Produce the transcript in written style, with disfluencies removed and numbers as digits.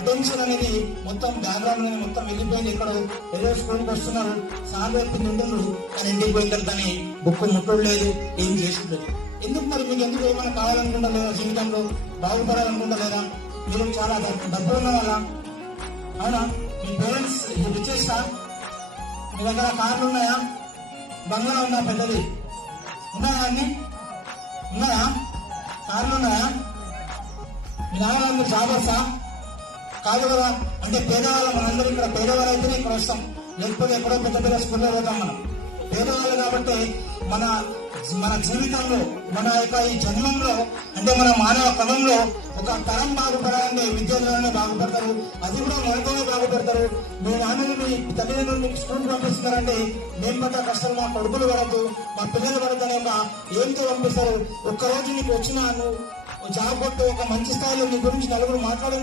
Attention అనేది మొత్తం background అనేది మొత్తం వెళ్ళిపోయింది. ఇక్కడ ఏదో స్కూల్కి వస్తున్నారు, సార్ చెప్పింది ఉంటున్నారు, కానీ ఇంటికి పోయిన దాన్ని బుక్ ముట్టడు లేదు, ఏం చేసుకుంటుంది. ఎందుకు మరి మీకు ఎందుకు ఏమైనా కావాలనుకుంటలేదా, జీవితంలో బాగుపడాలనుకుంటలేదా? మీరు చాలా డబ్బులు ఉన్న వాళ్ళ, అవునా? మీ పేరెంట్స్ రిచెస్టా? మీ దగ్గర కార్లు ఉన్నాయా? బంగ్లా ఉందా? పెద్దది ఉన్నాయా? అన్ని ఉన్నాయా? కార్లు ఉన్నాయా? మీ నాన్నగారు మీరు జాబర్సా? కాదు కదా. అంటే పేదవాళ్ళు, మనందరూ ఇక్కడ పేదవాళ్ళు అయితేనే ఇక్కడ వస్తాం, లేకపోతే ఎక్కడో పెద్ద పెద్ద స్కూల్లో పోతాం. మనం పేదవాళ్ళు కాబట్టి మన జీవితంలో, మన యొక్క ఈ జన్మంలో, అంటే మన మానవ క్రమంలో ఒక తరం బాగుపడాలంటే విద్యార్థులనే బాగుపడతారు, అది కూడా మనతోనే బాగుపడతారు. మీ నాన్నని, మీ తల్లిదండ్రులు మీకు స్కూల్కి పంపిస్తున్నారంటే మేము పడ్డ కష్టాలు మా కొడుకులు పడద్దు, మా పిల్లలు పడద్దనే ఒక ఏంతో పంపిస్తారు. ఒక్కరోజు నీకు వచ్చిన నువ్వు జాబ్ కొట్టు, ఒక మంచి స్థాయిలో నీ గురించి నలుగురు మాట్లాడే